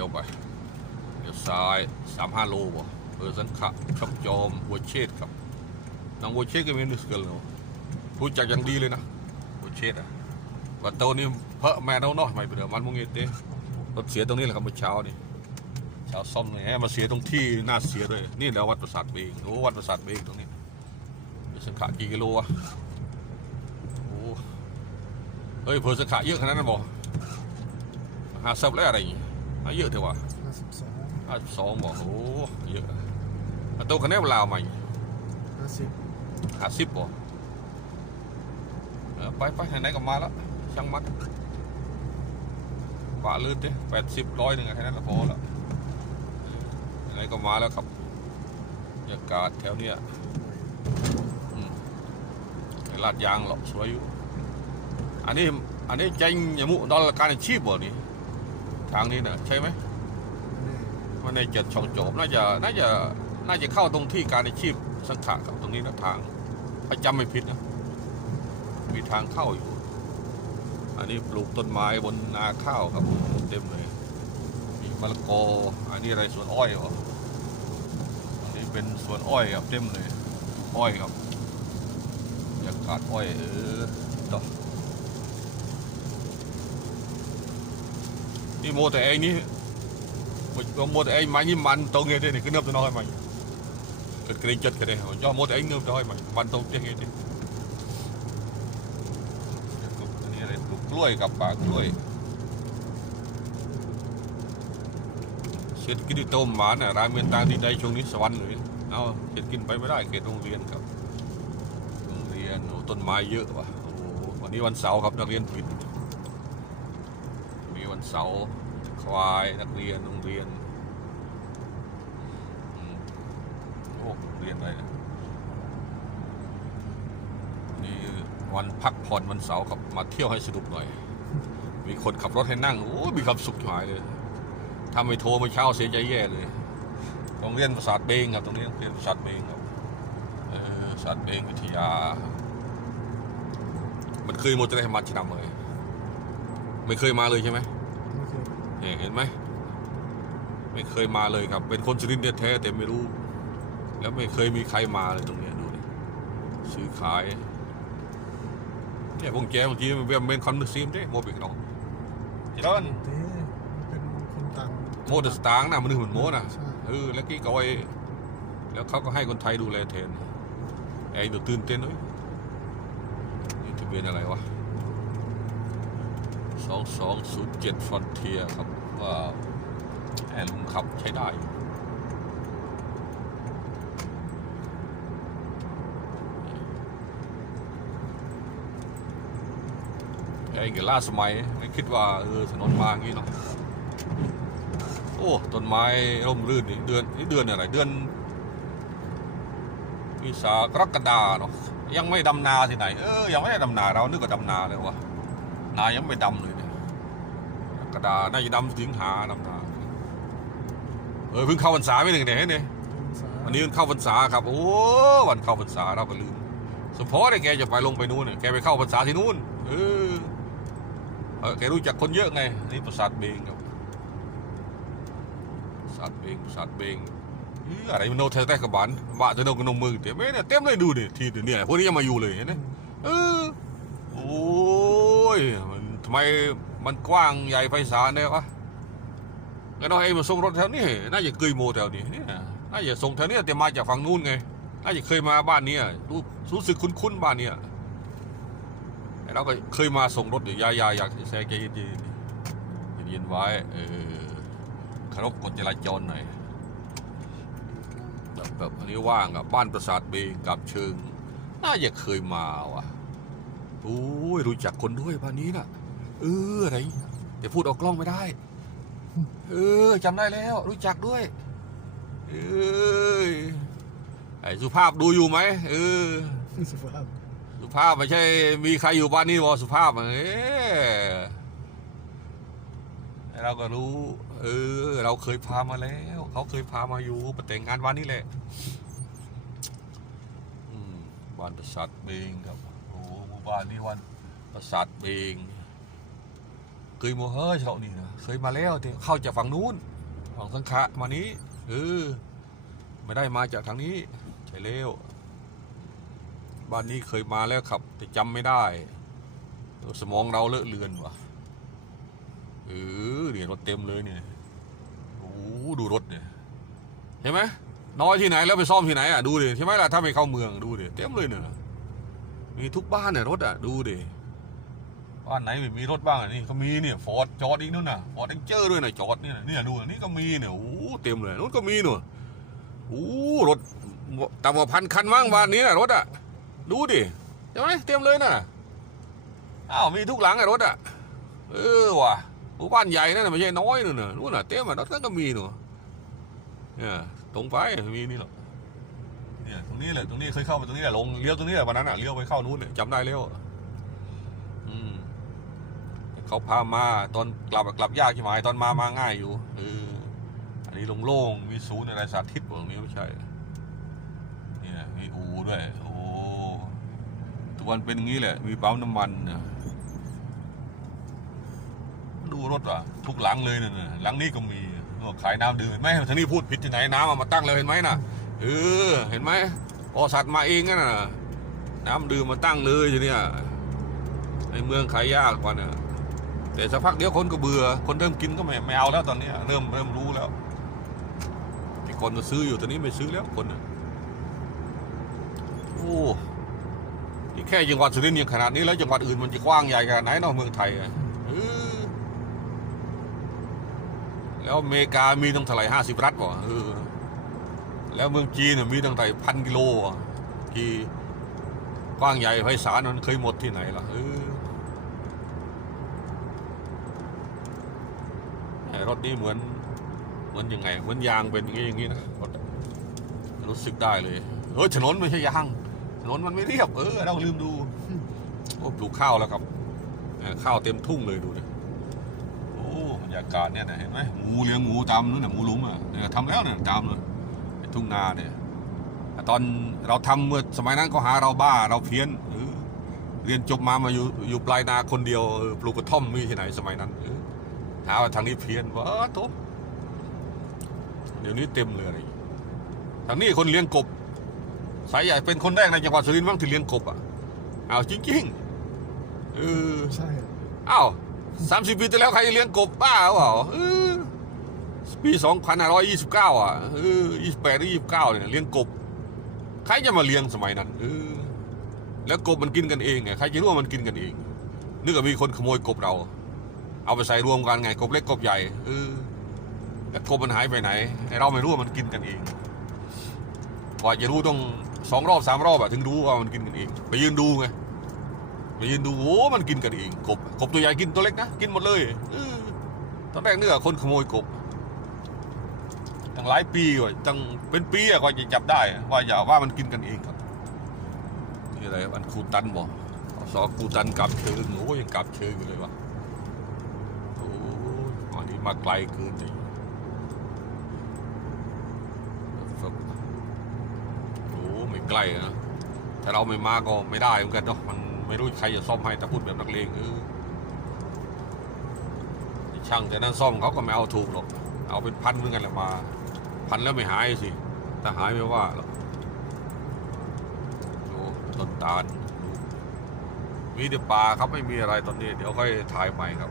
ลี้ยวไปเลี้ยวซ้ายสามห้าโลบ่เออสันขะช่องจอมหัวเชษครับนางหัวเชษก็มีนึกเกินเลยรู้จักอย่างดีเลยนะหัวเชษอะว่าโตนี่เพอะแม่เราเนาะไม่เป็นไรมันมุงเงี้ยเต้รถเสียตรงนี้แหละครับเมื่อเช้านี่เช้าซ่อมเลยแหมาเสียตรงที่น่าเสียด้วยนี่แหละวัดประสาทเบงโอ้วัดประสาทเบงตรงนี้สังขะกี่กิโลอะโอ้เฮ้ยเพิ่สังขะเยอะขนาดนั้นบ่หาซับแล้วอะไรอย่างงี้ หาเยอะเถอะวะห้าสิบสองห้าสองบอกโอ้เยอะอะตัวคะแนนลาวใหม่ห้าสิบห้าสิบบ่เออไปไปไหนๆก็มาแล้วช่างมัดป่าลื่นดิแปดสิบร้อยหนึ่งอะแค่นั้นก็พอแล้วไหนๆก็มาแล้วครับบรรยากาศแถวเนี้ยอืมลาดยางหรอกสวยอยู่อันนี้อันนี้เจงยมุดอลการอาชีพบ่นี่ ทางนี้นะใช่ไหมนี่มันในจะช่องโจบน่าจะน่าจะน่าจะเข้าตรงที่การอาชีพสังขะครับตรงนี้นะทางถ้าจำไม่ผิดนะ มีทางเข้าอยู่ อันนี้ปลูกต้นไม้บนนาข้าวครับเต็มเลยมีมะละกออันนี้อะไรสวนอ้อยเหรออันนี้เป็นสวนอ้อยครับเต็มเลย อ้อยครับบรรยากาศอ้อยเออต่อ นี่โมแต่เองนี่ còn một anh máy như mặn tàu nghe đây này cứ nấp cho nó thôi mày cái cái chất cái đây cho một anh nấp thôi mày mặn tàu tiếng nghe đi อันนี้อะไรลูกกล้วยกับป่ากล้วยเศรษฐกิจที่โตมหมาน่ะรายเมืองต่างที่ใดช่วงนี้สวรรค์เลยเอาเห็ดกินไปไม่ได้เขตโรงเรียนครับโรงเรียนต้นไม้เยอะว่ะวันนี้วันเสาร์ครับนักเรียนผิด วันเสาร์ควายนักเรียนโรงเรียนโอ้โรงเรียนอะไรนี่ยนี่วันพักผ่อนวันเสาร์ครับมาเที่ยวให้สนุกหน่อย มีคนขับรถให้นั่ง โอ้มีความสุขหายเลยถ้าไม่โทรเมื่อเช้าเสียใจแย่เลยโรงเรียนประสาเบงครับตรงนี้โรงเรียนประสาเบงครับเออประสาเบงวิทยา มันเคยโมจะได้มาที่นำเลย ไม่เคยมาเลยใช่ไหม เคยเนี่ยเห็นไหมไม่เคยมาเลยครับ เป็นคนสุรินทร์แท้ๆแต่ไม่รู้ แล้วไม่เคยมีใครมาเลยตรงเนี้ยดูดิซื้อขายเนี่ยพวกแกบางทีมันเป็นคอนซีมเด้โมบิกเนาะเจริญเต้เป็นคนต่างโมเดสตางค์นะมันนึกเหมือนโมนะใช่เออแล้วกี้ก็ไอ้แล้วเขาก็ให้คนไทยดูแลแทนไอ้เดี๋ยวตื่นเต้นเลยนี่ทะเบียนอะไรวะ สองสองศูนย์เจ็ดฟอนเทียครับว่าแอร์ลุงขับใช้ได้ไอ้เกล่าสมัยไม่คิดว่าเออถนนมาอย่างนี้เนาะโอ้ต้นไม้ร่มรื่นนี่เดือนนี่เดือนอะไรเดือนมีสากรกฎาเนาะยังไม่ดำนาที่ไหนเออยังไม่ได้ดำนาเรานึกว่าดำนาเลยวะ นายังไม่ดำเลยเนี่ยกระดาน่าจะดำสิงหาดำนาเออเพิ่งเข้าพรรษาไม่หนึ่งเนี่ยเนี่ยเป็นสายวันนี้มันเข้าพรรษาครับ โอ้วันเข้าพรรษาเราก็ลืม สมพอเนี่ยแกจะไปลงไปนู่นเนี่ยแกไปเข้าพรรษาที่นู่นเออเออแกรู้จักคนเยอะไงนี่ประสาทเบงครับสัตว์เบงสัตว์เบงเอ้ยอะไรมันโนเทแต่กระบาลบะจะโนกบนมมือเต็มเลยเนี่ยเต็มเลยดูดิทีเดียวเนี่ยพวกนี้ยังมาอยู่เลยเห็นไหมเออโอ้ ยมันทำไมมันกว้างใหญ่ไพศาลเนี่ยวะงั้นเราให้มาส่งรถแถวนี้น่าจะเคยโมแถวนี้เนี่ยน่าจะส่งแถวนี้แต่มาจากฝั่งนู้นไงน่าจะเคยมาบ้านนี้รู้รู้สึกคุ้นๆบ้านเนี้ไอ้เราก็เคยมาส่งรถอยู่ยายๆอยากแซงใจเย็นๆเย็นไว้เออคารพกฎจราจรหน่อยแบบแบบอันนี้ว่างอะบ้านประสาทเบงกับเชิง น่าจะเคยมาว่ะ โอ้ยรู้จักคนด้วยบ้านนี้น่ะ เอออะไรแต่พูดออกกล้องไม่ได้ เออจำได้แล้ว รู้จักด้วย เอ้ยไอ้สุภาพดูอยู่ไหมเออ สุภาพสุภาพไม่ใช่ มีใครอยู่บ้านนี้วะสุภาพอะเอ้เราก็รู้ เออ เราเคยพามาแล้ว เขาเคยพามาอยู่ไปแต่งงานวันนี้แหละอืมบ้านประสาทเบงครับ โอ้หมู่านนี้วันประสาทเบงเคยมาเฮ้ยเขานี่นะเคยมาแล้วแต่เข้าจากฝั่งนู้นฝั่งสังขะมานี้เออไม่ได้มาจากทางนี้ใช่แล้วบ้านนี้เคยมาแล้วครับ แต่จำไม่ได้สมองเราเลอะเลือนว่ะเออเนี่ยรถเต็มเลยเนี่ยโอ้ดูรถเนี่ยเห็นไหมน้อยที่ไหนแล้วไปซ่อมที่ไหนอะดูดิใช่ไหมล่ะถ้าไม่เข้าเมืองดูดิเต็มเลยเนี่ย มีทุกบ้านเนี่ยรถอะ ดูดิบ้านไหนไม่มีรถบ้างอะนี่ก็มีเนี่ยฟอร์ดจอดอีกนู่นน่ะฟอร์ดเอ็งเจอร์ด้วยนะจอดเนี่ยเนี่ยดูนี่ก็มีเนี่ยโอ้เต็มเลยนู้นก็มีหนูโอ้รถต่ำกว่าพันคันมั้งบ้านนี้น่ะรถอะดูดิใช่ไหมเต็มเลยน่ะอ้าวมีทุกหลังอะรถอะเออว่ะบ้านใหญ่นั่นไม่ใช่น้อยนู่นน่ะนู่นน่ะเต็มอะรถนั่นก็มีหนูเนี่ยตรงไปมีนี่หรอก เนี่ยตรงนี้แหละตรงนี้เคยเข้าไปตรงนี้แหละลงเลี้ยวตรงนี้แหละวันนั้นอะเลี้ยวไปเข้านู้นเนี่ยจำได้แล้วอืมเขาพามาตอนกลับกลับยากใช่ไหมตอนมามาง่ายอยู่เอออันนี้โล่งๆมีศูนย์อะไรสาธิตบอกนี้ไม่ใช่นี่นะมีอูด้วยโอ้ทุกวันเป็นอย่างนี้แหละ มีปั๊มน้ำมันนะดูรถอะ ทุกหลังเลยนะน่ะหลังนี้ก็มีขายน้ำดื่มเห็นไหมทางนี้พูดผิดที่ไหนน้ำเอามาตั้งเลยเห็นไหมน่ะ เออ เห็นไหมพอสัตว์มาเองนั่นน่ะ น้ำดื่มมาตั้งเลยอยู่เนี่ย ในเมืองขายยากกว่าเนี่ยแต่สักพักเดียวคนก็เบื่อ คนเริ่มกินก็ไม่ไม่เอาแล้วตอนนี้เริ่มเริ่มรู้แล้วที่คนมาซื้ออยู่ตอนนี้ไม่ซื้อแล้วคนน่ะโอ้นี่แค่จังหวัดสุรินทร์ยังขนาดนี้แล้วจังหวัดอื่นมันจะกว้างใหญ่ขนาดไหนเนาะเมืองไทยอะแล้วอเมริกามีตั้งเท่าไหร่ห้าสิบรัฐวะเออ แล้วเมืองจีนน่ะมีตั้งแต่พันกิโลอะกี่กว้างใหญ่ไพศาลมันเคยหมดที่ไหนล่ะเออรถนี้เหมือนเหมือนยังไงเหมือนยางเป็นอย่างงี้อย่างงี้นะรถรู้สึกได้เลยเออถนนไม่ใช่ยางถนนมันไม่เรียบเออเราลืมดูโอ้ปลูกข้าวแล้วครับข้าวเต็มทุ่งเลยดูดิโอ้บรรยากาศเนี่ยนะเห็นไหมหมูเลี้ยงหมูตามนู้นน่ะหมูหลุมอะเนี่ยทำแล้วเนี่ยตามเลย ทุ่งนาเนี่ยตอนเราทำเมื่อสมัยนั้นก็หาเราบ้าเราเพี้ยนเออเรียนจบมามาอยู่อยู่ปลายนาคนเดียวเออปลูกกระท่อมมีที่ไหนสมัยนั้นเออหาว่าทางนี้เพี้ยนวะโตเดี๋ยวนี้เต็มเลยทางนี้คนเลี้ยงกบ สายใหญ่เป็นคนแรกในจังหวัดสุรินทร์บ้างที่เลี้ยงกบอะเอาจริงๆเออใช่อ้าวสามสิบปีที่แล้วใครจะเลี้ยงกบบ้าเปล่าเออ ปีสองพันห้าร้อยยี่สิบเก้าอะเออยี่สิบแปดหรือยี่สิบเก้าเนี่ยเลี้ยงกบ ใครจะมาเลี้ยงสมัยนั้นเออแล้วกบมันกินกันเองไงใครจะรู้ว่ามันกินกันเอง นึกว่ามีคนขโมยกบเรา เอาไปใส่รวมกันไงกบเล็กกบใหญ่เออแล้วกบมันหายไปไหนไอเราไม่รู้ว่ามันกินกันเองกว่าจะรู้ต้องสองรอบสามรอบอะถึงรู้ว่ามันกินกันเอง ไปยืนดูไงไปยืนดูโอ้มันกินกันเองกบกบตัวใหญ่กินตัวเล็กนะกินหมดเลยเออตอนแรกนึกว่าคนขโมยกบ ตั้งหลายปีกว่าตั้งเป็นปีอะกว่าจะจับได้อะว่าอย่าว่ามันกินกันเองครับนี่อะไรวันคูตันบอกสอคูตันกลับเชิงโอ้ยังกลับเชิงอยู่เลยวะโอ้ยอันนี้มาไกลเกินเลยโอ้ไม่ใกลนะถ้าเราไม่มาก็ไม่ได้เหมือนกันเนาะมันไม่รู้ใครจะซ่อมให้แต่พูดแบบนักเลงเออช่างแต่นั้นซ่อมเขาก็ไม่เอาถูกหรอก เอาเป็นพันเหมือนกันแหละมา พันแล้วไม่หายสิ ถ้าหายไม่ว่าหรอกดูต้นตาล มีแต่ป่าครับไม่มีอะไรตอนนี้ เดี๋ยวค่อยถ่ายใหม่ครับ